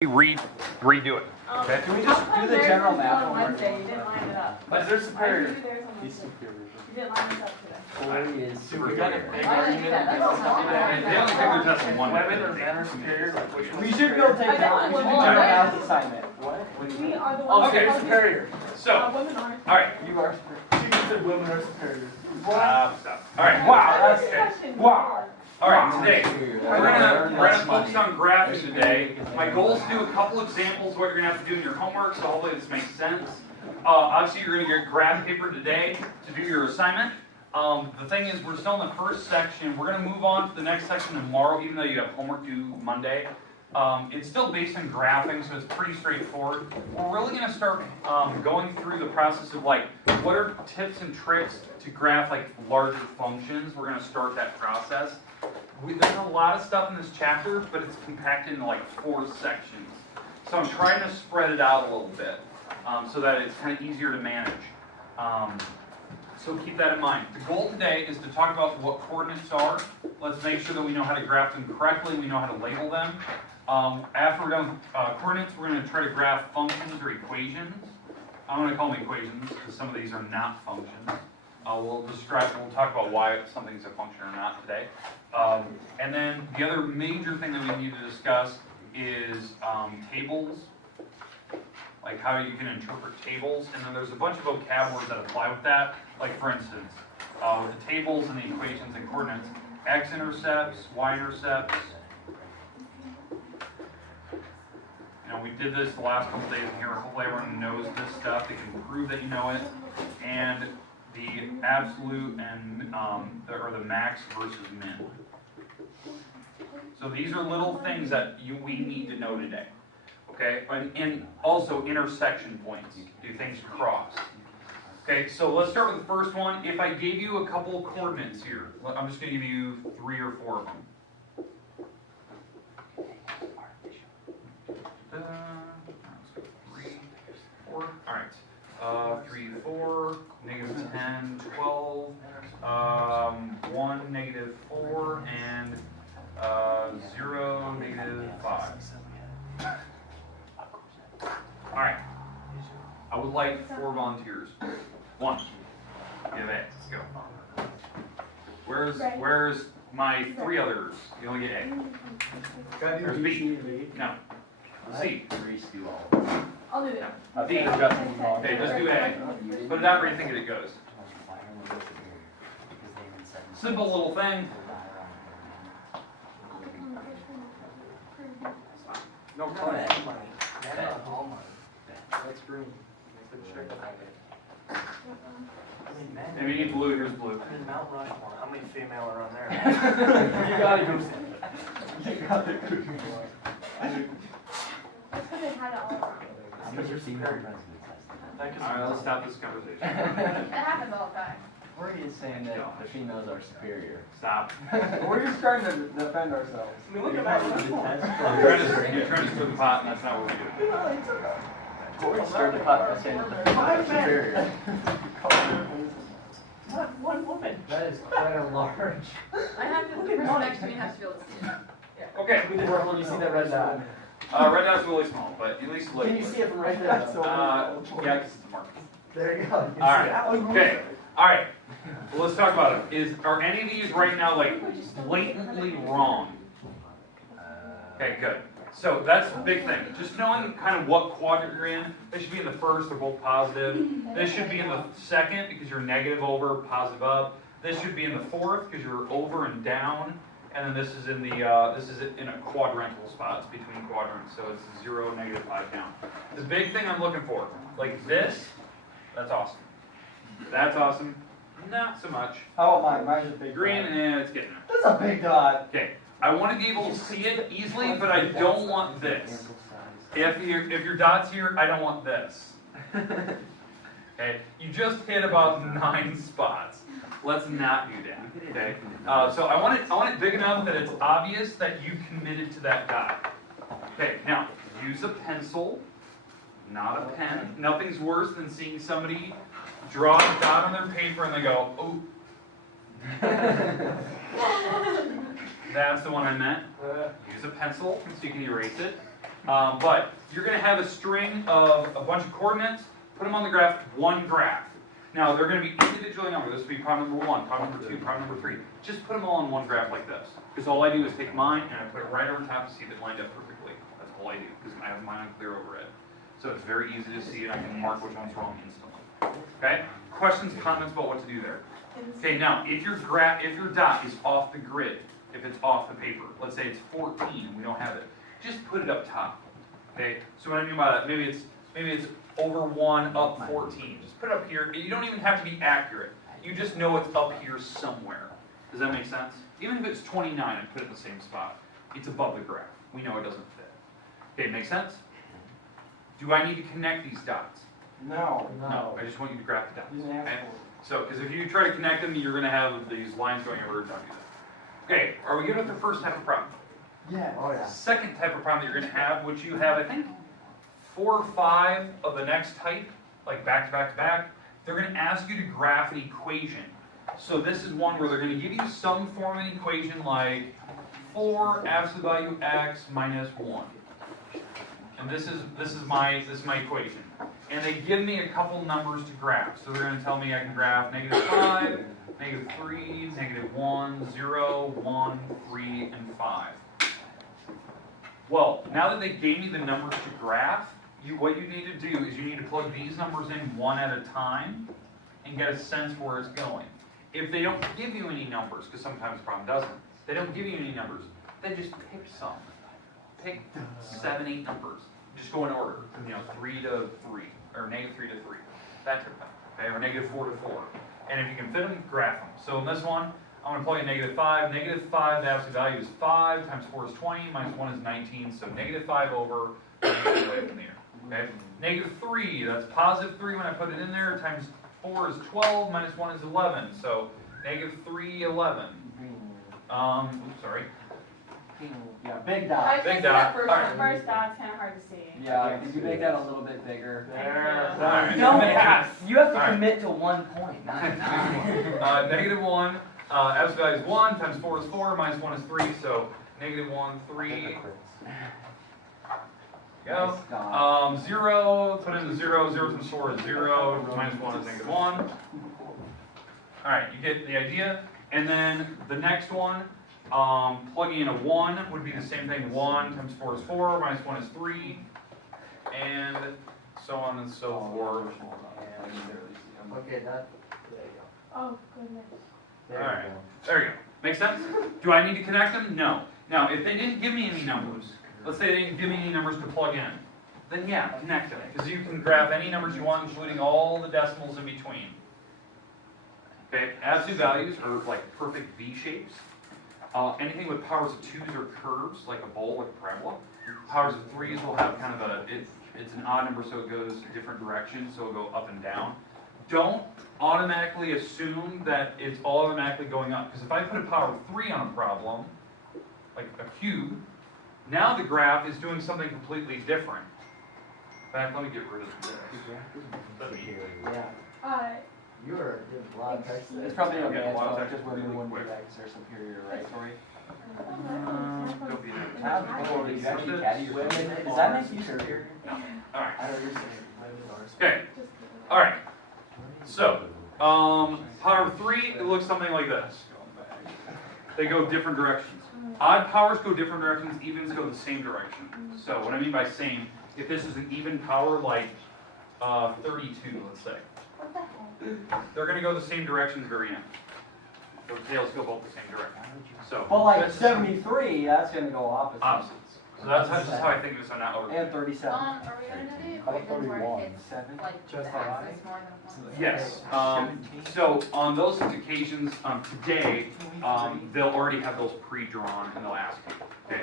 redo it. Okay. Can we just do the general math on one more Wednesday, you didn't line it up. But there's superior. He's superior. You didn't line this up today. Corey is Superior. superior. I didn't do that. That's all. They only think they're testing one way. Women or men are superior? Like, which one's superior? We should be able to take that. We should do general math assignment. What? We are the ones. Okay, that superior. So, women aren't. all right. You are superior. She just said women are superior. Stop. All right. Wow. That's Okay. Wow. All right. Today we're gonna focus on graphing today. My goal is to do a couple examples of what you're gonna have to do in your homework. So hopefully this makes sense. Obviously, you're gonna get graph paper today to do your assignment. The thing is, we're still in the first section. We're going to move on to the next section tomorrow, even though you have homework due Monday. It's still based on graphing, so it's pretty straightforward. We're really going to start going through the process of like, what are tips and tricks to graph like larger functions. We're going to start that process. There's a lot of stuff in this chapter, but it's compacted into like 4 sections. So I'm trying to spread it out a little bit so that it's kind of easier to manage. So keep that in mind. The goal today is to talk about what coordinates are. Let's make sure that we know how to graph them correctly, we know how to label them. After we're done with coordinates, we're going to try to graph functions or equations. I'm going to call them equations because some of these are not functions. We'll talk about why something's a function or not today. And then the other major thing that we need to discuss is tables. Like how you can interpret tables, and then there's a bunch of vocab words that apply with that. Like for instance, with the tables and the equations and coordinates, x-intercepts, y-intercepts. You know, we did this the last couple days in here. Hopefully everyone knows this stuff. They can prove that you know it. And the absolute and or the max versus min. So these are little things that we need to know today. Okay, and also intersection points. Do things cross? Okay, so let's start with the first one. If I gave you a couple of coordinates here, I'm just going to give you 3 or 4 of them. 3, 4. All right. 3, 4, negative 10, 12, 1, negative 4, and 0, negative 5. All right. I would like 4 volunteers. 1. Give A. Go. Where's my 3 others? You only get A. There's B. No. C. I'll do that. D. Okay, just do A. Put it out where you think it goes. Simple little thing. No color. That's green. Maybe you need blue. Here's blue. I'm in Mount Rushmore. How many female are on there? You got it, Goose. You got it, Goose. That's because they had it all around. Because you're superior. Alright, let's stop this conversation. It happens all the time. Corey is saying that the females are superior. Stop. We're just trying to defend ourselves. I mean, look at that. You're trying to stir the pot, and that's not what we do. Corey stirred the pot by saying that the females are superior. One woman. That is quite a large. I have to, the person next to me has to be able to see it. Okay. Can you see that red dot? Red dot's really small, but at least look. Can you see it from right there? Yeah, because it's a mark. There you go. Alright. Okay. Alright. Well, let's talk about it. Are any of these right now like blatantly wrong? Okay, good. So that's the big thing. Just knowing kind of what quadrant you're in. They should be in the first, they're both positive. This should be in the second because you're negative over, positive up. This should be in the fourth because you're over and down. And then this is in the this is in a quadrantal spot. It's between quadrants, so it's 0, negative 5 down. The big thing I'm looking for, like this, that's awesome. That's awesome. Not so much. How about mine? Mine's a big Green, dot. and it's getting there. That's a big dot. Okay, I want to be able to see it easily, but I don't want this. If your dot's here, I don't want this. Okay, you just hit about 9 spots. Let's not do that. Okay, so I want it big enough that it's obvious that you committed to that dot. Okay, now use a pencil, not a pen. Nothing's worse than seeing somebody draw a dot on their paper and they go, oh. That's the one I meant. Use a pencil so you can erase it. But you're going to have a string of a bunch of coordinates, put them on the graph, one graph. Now, they're going to be individually numbered. This will be problem number 1, problem number 2, problem number 3. Just put them all on one graph like this. Because all I do is take mine and I put it right over top to see if it lined up perfectly. That's all I do, because I have mine on clear overhead. So it's very easy to see, and I can mark which one's wrong instantly. Okay? Questions, comments about what to do there? Okay, now, if your dot is off the grid, if it's off the paper, let's say it's 14 and we don't have it, just put it up top. Okay? So what I mean by that, maybe it's over 1, up 14. Just put it up here. You don't even have to be accurate. You just know it's up here somewhere. Does that make sense? Even if it's 29 and put it in the same spot, it's above the graph. We know it doesn't fit. Okay, make sense? Do I need to connect these dots? No. No. I just want you to graph the dots. You didn't ask Okay? for So, because if you try to connect them, you're going to have these lines going everywhere. Don't do that. Okay, are we good with the first type of problem? Yeah. Oh yeah. Second type of problem that you're going to have, which you have, I think, 4 or 5 of the next type, like back to back to back, they're going to ask you to graph an equation. So this is one where they're going to give you some form of an equation like 4 absolute value x minus 1. And this is my equation. And they give me a couple numbers to graph. So they're going to tell me I can graph -5, -3, -1, 0, 1, 3, and 5. Well, now that they gave me the numbers to graph, what you need to do is you need to plug these numbers in one at a time and get a sense for where it's going. If they don't give you any numbers, because sometimes the problem doesn't, they don't give you any numbers, then just pick some. Pick 7, 8 numbers. Just go in order. 3 to 3, or -3 to 3. That type of thing. Okay, or -4 to 4. And if you can fit them, graph them. So in this one, I'm going to plug in -5. -5, the absolute value is 5, times 4 is 20, minus 1 is 19, so -5 over, away from there. Okay? -3, that's +3 when I put it in there, times 4 is 12, minus 1 is 11, so -3, 11. Oops, sorry. Yeah, big dot. I Big think dot. that first, All right. first dot's kind of hard to see. Yeah, could you make that a little bit bigger? There. All right. No, Yeah. you have to All right. commit to 1 point, not 9. -1, absolute value is 1, times 4 is 4, minus 1 is 3, so -1, 3. Go. Nice dot. 0, put in the 0, 0 times 4 is 0, minus 1 is -1. Alright, you get the idea. And then the next one, plugging in a 1 would be the same thing. 1 times 4 is 4, minus 1 is 3, and so on and so forth. Okay, that. There you Oh, goodness. go. Alright, there you go. Make sense? Do I need to connect them? No. Now, if they didn't give me any numbers, let's say they didn't give me any numbers to plug in, then yeah, connect them. Because you can graph any numbers you want, including all the decimals in between. Okay, absolute values are like perfect V shapes. Anything with powers of 2s or curves, like a bowl, like a parabola. Powers of 3s will have kind of it's an odd number, so it goes different directions, so it'll go up and down. Don't automatically assume that it's all automatically going up, because if I put a power of 3 on a problem, like a cube, now the graph is doing something completely different. In fact, let me get rid of this. Yeah. You're doing a lot of text there. It's probably Yeah, okay, a lot of it's text just when we really wouldn't do quick. that because they're superior, right, Tori? Don't be there. Tab, oh, did you actually caddy your women? Does that make you superior? Alright, I know you're saying women are. okay, alright. So, power of 3, it looks something like this. They go different directions. Odd powers go different directions, evens go the same direction. So what I mean by same, if this is an even power like 32, let's say, What the heck? they're going to go the same direction at the very end. The tails go both the same direction. So, Well, like that's 73, that's gonna go opposite. opposites. So that's just how I think of this on that over. And 37. Are we gonna do the equations where it hits 7. like the Just axis more than one? Yes. So on those occasions, today, they'll already have those pre-drawn and they'll ask you. Okay.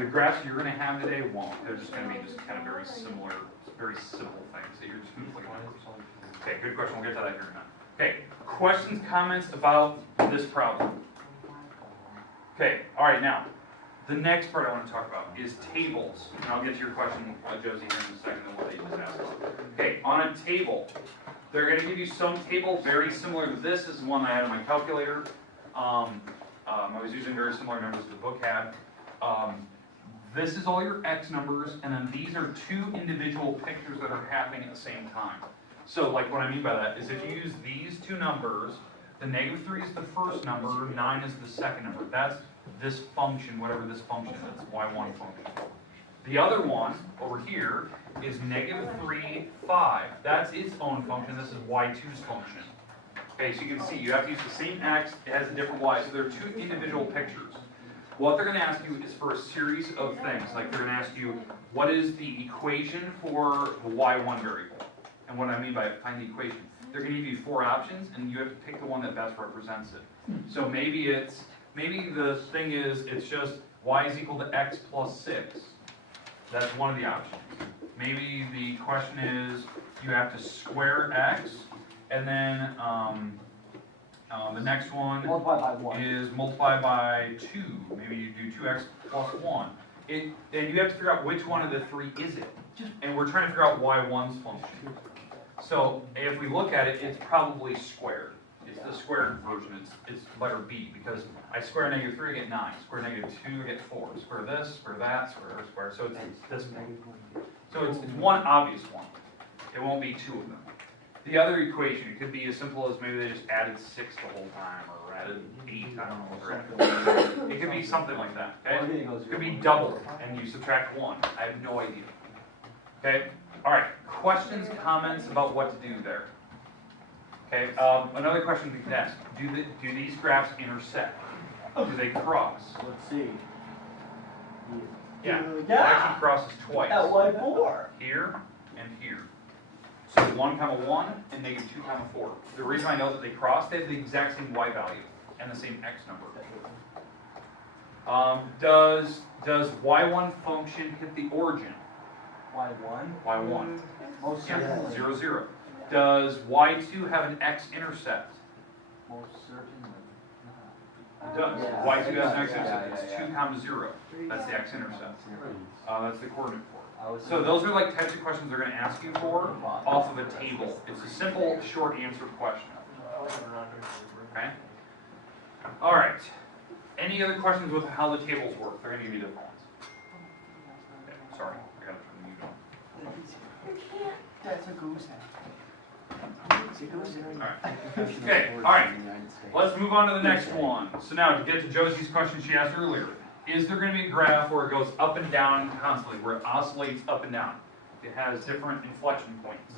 The graphs you're going to have today won't. They're just going to be just kind of very similar, very simple things that you're just going to plug in. Okay, good question. We'll get to that here in a minute. Okay, questions, comments about this problem? Okay, all right, now, the next part I want to talk about is tables. And I'll get to your question, Josie, here in a second, the one that you just asked. Okay, on a table, they're going to give you some table very similar to this. This is one I had on my calculator. I was using very similar numbers to the book had. This is all your x numbers, and then these are two individual pictures that are happening at the same time. So like what I mean by that is if you use these two numbers, the -3 is the first number, 9 is the second number. That's this function, whatever this function is, y1 function. The other one over here is -3, 5. That's its own function. This is y2's function. Okay, so you can see you have to use the same x, it has a different y, so there are two individual pictures. What they're going to ask you is for a series of things. Like they're going to ask you, what is the equation for the y1 variable? And what I mean by find the equation, they're going to give you 4 options, and you have to pick the one that best represents it. So maybe the thing is, it's just y is equal to x plus 6. That's one of the options. Maybe the question is, you have to square x, and then the next one Multiply by 1. is multiply by 2. Maybe you do 2x plus 1. And you have to figure out which one of the 3 is it. And we're trying to figure out y1's function. So if we look at it, it's probably squared. It's the squared version. It's letter B, because I square -3, I get 9. Square -2, I get 4. Square this, square that, square. So it's this one. So it's one obvious one. It won't be 2 of them. The other equation, it could be as simple as maybe they just added 6 the whole time, or added 8, I don't know, or added, it could be something like that, okay? It could be double, and you subtract 1, I have no idea. Okay, alright, questions, comments about what to do there? Okay, another question we could ask, do these graphs intersect? Do they cross? Let's see. Yeah, it actually crosses twice. At y4. Here and here. So 1 comma 1 and -2 comma 4. The reason I know that they cross, they have the exact same y value and the same x number. Does y1 function hit the origin? y1. y1. Most Yeah, certainly. 0, 0. Does y2 have an x-intercept? Most certainly. It does. Yeah. y2 has an x-intercept. Yeah, It's yeah. 2 comma 0. That's the x-intercept. That's the coordinate for it. I was So those are like types of questions they're going to ask you for off of a table. It's a simple, short answer question. Okay? All right. Any other questions with how the tables work? They're going to give you different ones. Okay, sorry, I got to turn the mute on. That's a goose egg. It's a goose egg. All right. Okay, all right. Let's move on to the next one. So now to get to Josie's question she asked earlier. Is there going to be a graph where it goes up and down constantly, where it oscillates up and down? It has different inflection points.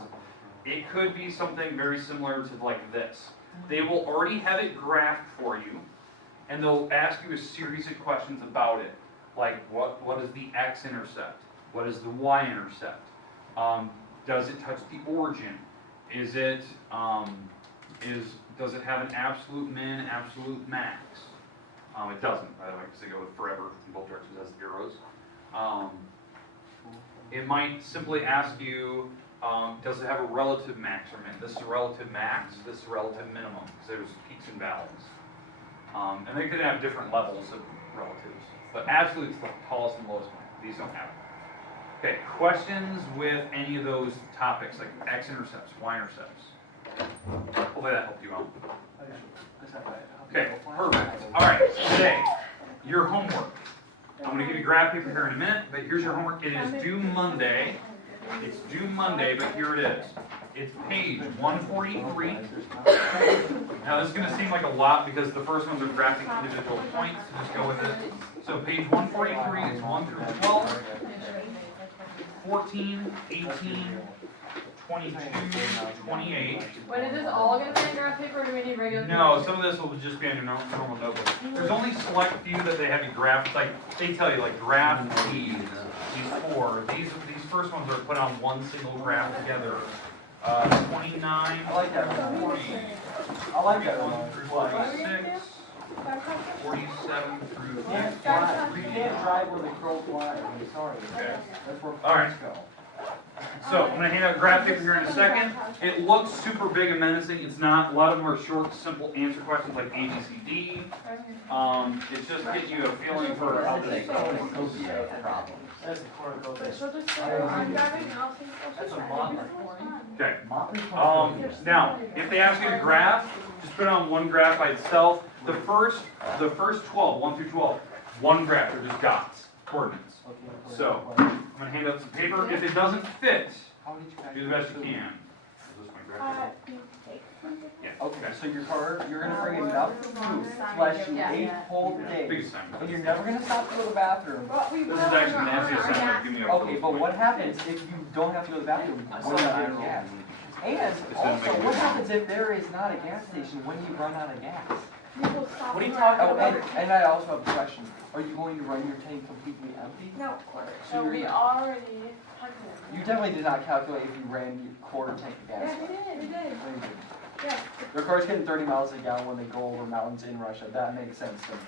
It could be something very similar to like this. They will already have it graphed for you, and they'll ask you a series of questions about it. Like, what is the x-intercept? What is the y-intercept? Does it touch the origin? Is it, does it have an absolute min, absolute max? It doesn't, by the way, because they go with forever in both directions as the arrows. It might simply ask you, does it have a relative max or min? This is a relative max, this is a relative minimum, because there's peaks and valleys. And they could have different levels of relatives. But absolute is the tallest and lowest one. These don't have it. Okay, questions with any of those topics, like x-intercepts, y-intercepts? Hopefully that helped you out. Okay, perfect. All right, today, your homework. I'm going to give you graph paper here in a minute, but here's your homework. It is due Monday. It's due Monday, but here it is. It's page 143. Now, this is going to seem like a lot because the first ones are graphing individual points, so just go with it. So page 143 is 1 through 12, 14, 18, 22, 28. When is this all going to be in graph paper, or do we need regular? No, some of this will just be on your normal notebook. There's only select few that they have you graph, like, they tell you, like, graph these 4. These first ones are put on one single graph together. 29, I like that one. 40, I like that 41 one. through 46, 47 through You 50. can't drive where the crow flies. I'm sorry. Okay. That's where All right. planes go. So, I'm going to hand out graph paper here in a second. It looks super big and menacing. It's not. A lot of them are short, simple answer questions like A, B, C, D. It's just getting you a feeling for how this goes. That's a cornucopia. She'll just say, I'm driving, and I'll take That's a modeler. Okay. Modeler. Now, if they ask you to graph, just put it on one graph by itself. The first 12, 1 through 12, one graph. They're just dots, coordinates. So, I'm gonna hand out some paper. If it doesn't fit, How did you guys do the best you can. Is this my graphic? Yeah. Okay, so your car, you're gonna bring enough food to last you 8 whole days. Biggest time. And you're never gonna stop to go to the bathroom. This is actually the nastiest time. Give me a Okay, but what happens if you don't have to go to the bathroom when you get gas? And also, what happens if there is not a gas station when you run out of gas? What are you talking Oh, about? and I also have a question. Are you going to run your tank completely empty? No, So we you're, already had you definitely did not calculate if you ran your quarter tank of gas. Yeah, we did. No, you didn't. Yeah. Your car's getting 30 miles a gallon when they go over mountains in Russia. That makes sense to me.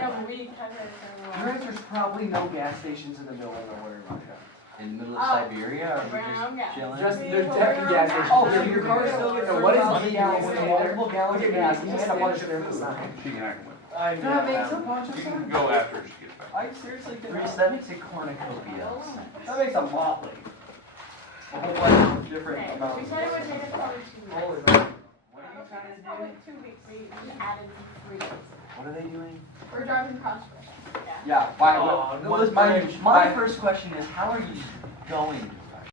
No, we kind of. Your answer's probably no gas stations in the middle of nowhere in Russia. In the middle of Oh, Siberia, or are brown we gas. just chilling? Just We there's were definitely gas stations. Oh, so your car's still getting 30 What is miles a money gallon you with say multiple gallons of gas and a bunch of their food. She can act with. I That makes a bunch of You can sense. go after she gets back. I seriously did Reese, not. that makes a cornucopia. That makes a motley. A whole bunch of different Okay, amounts. we said it would take us probably 2 weeks. Holy moly. What are you trying to Probably do? 2 weeks. We added 3 days. What are they doing? We're driving cross country. Yeah. Yeah, why? Oh, What was my My first question is, how are you going to